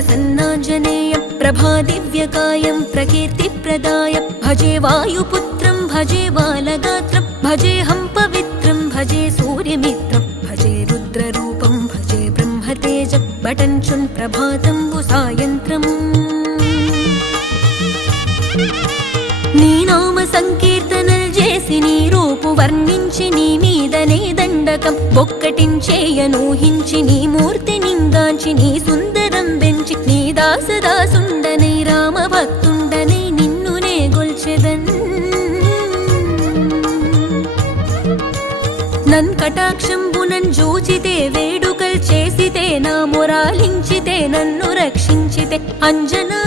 प्रसन्नाञ्जनेयं प्रभादिव्यकायं प्रकीर्तिप्रदायं भजे वायुपुत्रं भजे बालगात्रं भजेऽहं पवित्रं भजे सूर्यमित्रं भजे रुद्ररूपं भजे ब्रह्मतेजं बटञ्चुन् प्रभातं सायन्त्रम् నీ నామ సంకీర్తనలు చేసి నీ రూపు వర్ణించి నీ మీదనే దండకం ఒక్కటించేయనూహించి నీ మూర్తి నింగాంచి నీ సుందరం పెంచి నీ దాసదాసుండనై రామ భక్తుండనై నిన్నునే గొల్చెదన్ నన్ కటాక్షంబునన్ జూచితే వేడుకల్ చేసితే నా మొరాలించితే నన్ను రక్షించితే అంజనా